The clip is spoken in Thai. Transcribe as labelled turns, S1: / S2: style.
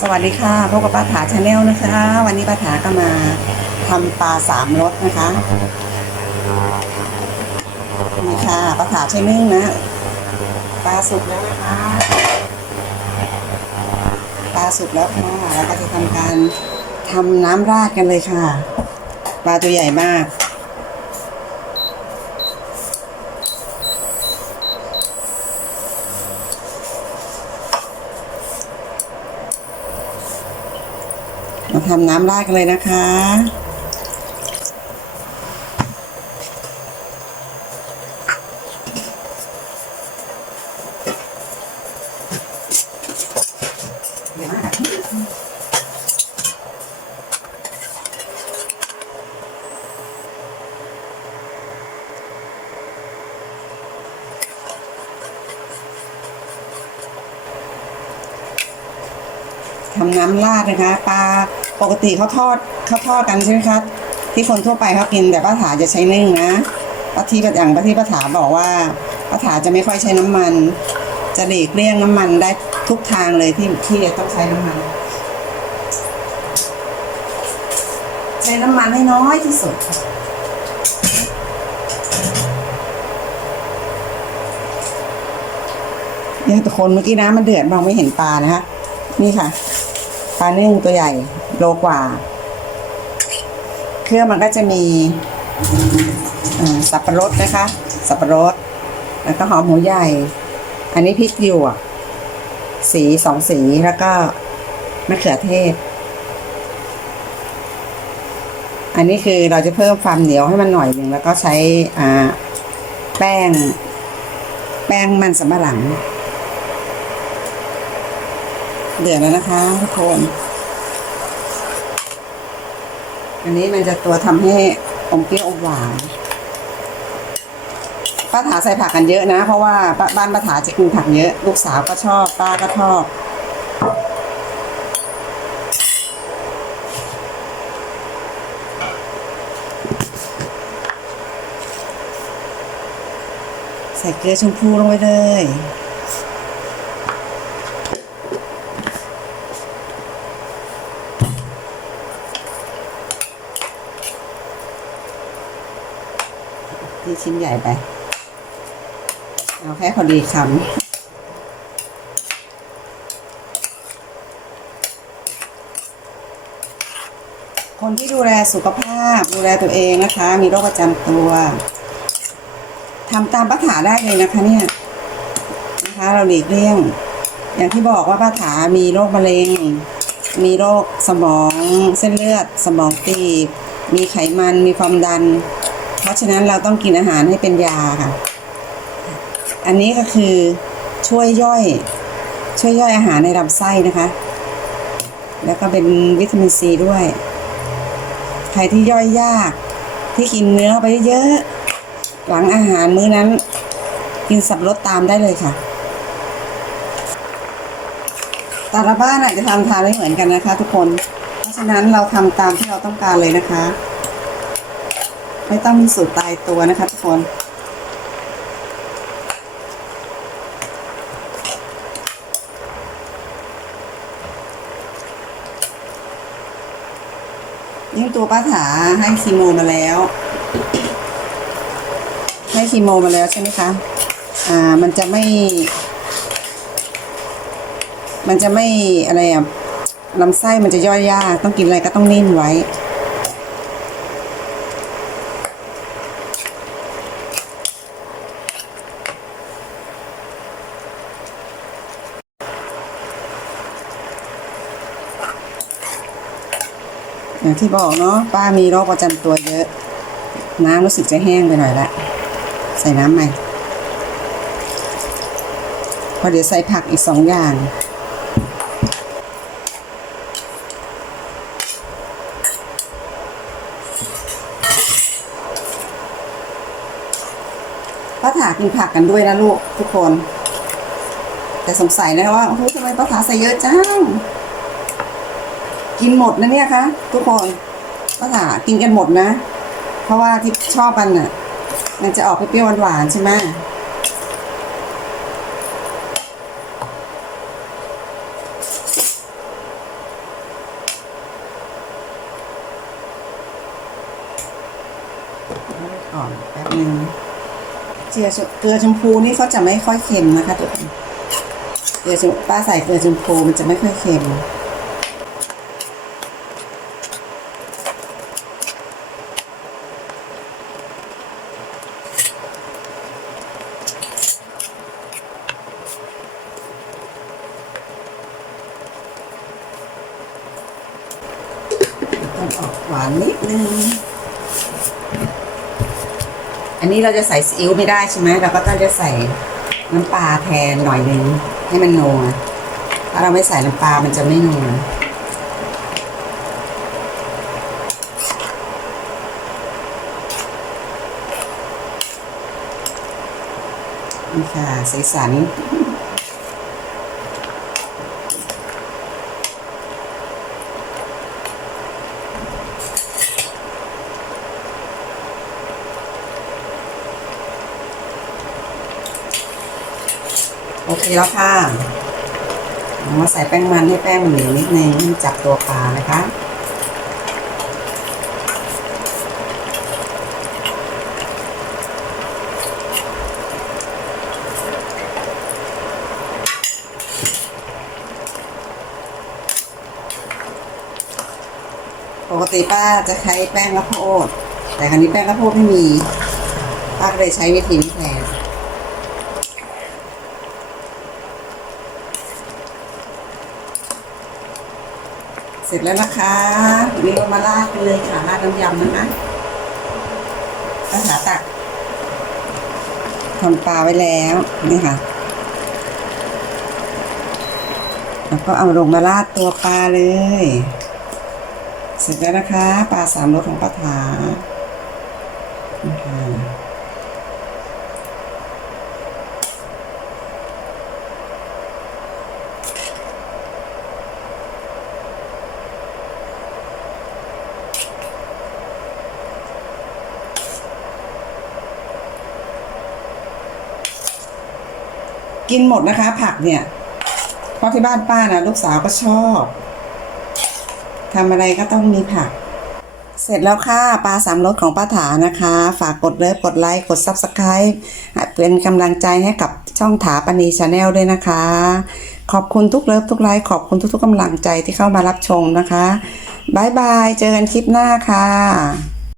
S1: สวัสดีค่ะพบกับป้าถาชาแนลนะคะ วันนี้ป้าถาก็มาทำปลาสามรสนะคะนี่ค่ะป้าถาใช้นึ่งนะปลาสุกแล้วนะคะปลาสุกแล้วค่ะแล้วก็จะทำการทำน้ำราดกันเลยค่ะ ปลาตัวใหญ่มาก มาทำน้ำราดกันเลยนะคะ ทำน้ำราดนะคะปลา ปกติเขาทอดเขาทอดกันใช่ไหมคะที่คนทั่วไปเขากินแต่ป้าถาจะใช้นึ่งนะป้าที่อย่างป้าที่ป้าถาบอกว่าป้าถาจะไม่ค่อยใช้น้ำมัน จะหลีกเลี่ยงน้ำมันได้ทุกทางเลยที่ที่จะต้องใช้น้ำมัน ใช้น้ำมันให้น้อยที่สุดค่ะเนี่ยทุกคนเมื่อกี้น้ำมันเดือดมองไม่เห็นปลานะคะนี่ค่ะ ลานึ่งตัวใหญ่โลกว่า เครื่องมันก็จะมีสับปะรดนะคะ สับปะรด แล้วก็หอมหัวใหญ่ อันนี้พริกหยวกสีสองสีแล้วก็มะเขือเทศ อันนี้คือเราจะเพิ่มความเหนียวให้มันหน่อยหนึ่งแล้วก็ใช้แป้ง แป้งมันสำปะหลัง เดือดแล้วนะคะทุกคน อันนี้มันจะตัวทำให้อมเปรี้ยวอมหวานป้าถาใส่ผักกันเยอะนะ เพราะว่าบ้านบ้านป้าถาจะกินผักเยอะ ลูกสาวก็ชอบป้าก็ชอบใส่เกลือชมพูลงไปเลย ชิ้นใหญ่ไป เอาแค่พอดีคำคนที่ดูแลสุขภาพดูแลตัวเองนะคะ มีโรคประจำตัวทำตามป้าถาได้เลยนะคะเนี่ยนะคะ เราหลีกเลี่ยง อย่างที่บอกว่าป้าถามีโรคมะเร็ง มีโรคสมองเส้นเลือด สมองตีบมีไขมันมีความดัน เพราะฉะนั้นเราต้องกินอาหารให้เป็นยาค่ะ อันนี้ก็คือช่วยย่อย ช่วยย่อยอาหารในลำไส้นะคะ แล้วก็เป็นวิตามินซีด้วย ใครที่ย่อยยาก ที่กินเนื้อไปเยอะหลังอาหารมื้อนั้น กินสับปะรดตามได้เลยค่ะแต่ละบ้านอาจจะทำทานไม่เหมือนกันนะคะ ทุกคน เพราะฉะนั้นเราทำตามที่เราต้องการเลยนะคะ ไม่ต้องมีสูตรตายตัวนะคะทุกคนยิ่งตัวป้าถาให้คีโมมาแล้ว ให้คีโมมาแล้วใช่ไหมคะ อ่า มันจะไม่ มันจะไม่อะไรอะลำไส้มันจะย่อยยาก ต้องกินอะไรก็ต้องนิ่มไว้ อย่างที่บอกเนาะป้ามีโรคประจำตัวเยอะ น้ำรู้สึกจะแห้งไปหน่อยละ ใส่น้ำใหม่พอเดี๋ยวใส่ผักอีกสองอย่าง ป้าถากินผักกันด้วยนะลูกทุกคน แต่สงสัยนะว่าโอ้โหทำไมป้าถาใส่เยอะจัง กินหมดนะเนี่ยคะทุกคนก็ถากินกันหมดนะ เพราะว่าที่ชอบกันน่ะ มันจะออกเปรี้ยวหวานใช่ไหมก่อนแป๊บนึงเกลือชมพูนี่เขาจะไม่ค่อยเค็มนะคะทุกคนเกลือชมป้าใส่เกลือชมพูมันจะไม่ค่อยเค็ม หวานนิดนึง อันนี้เราจะใส่ซีอิ๊วไม่ได้ใช่ไหมเราก็ต้องจะใส่น้ำปลาแทนหน่อยนึงให้มันนัวถ้าเราไม่ใส่น้ำปลามันจะไม่นัวนี่ค่ะสีสัน โอเคแล้วค่ะมาใส่แป้งมันให้แป้งมันเหนียวนิดนึงจับตัวปลานะคะปกติป้าจะใช้แป้งข้าวโพดแต่ครั้นี้แป้งข้าวโพดไม่มี ป้าก็เลยใช้วิธีนี้แทน ร็จแล้วนะคะนี่เรามาราดกันเลยค่ะราดน้ำยำนะคะก็หาตักทำปลาไว้แล้วนี่ค่ะ แล้วก็เอาลงมาราดตัวปลาเลย เสร็จแล้วนะคะ ปลาสามรสของปลาถานี่ค่ะ กินหมดนะคะ ผักเนี่ย เพราะที่บ้านป้านะลูกสาวก็ชอบทำอะไรก็ต้องมีผัก เสร็จแล้วค่ะปลาสามรสของป้าถานะคะ ฝากกดเลิฟกดไลค์กด Subscribe เป็นกำลังใจให้กับช่องถาปณีชาแนลด้วยนะคะ ขอบคุณทุกเลิฟทุกไลค์ขอบคุณทุกๆกำลังใจที่เข้ามารับชมนะคะบายบาย เจอกันคลิปหน้าค่ะ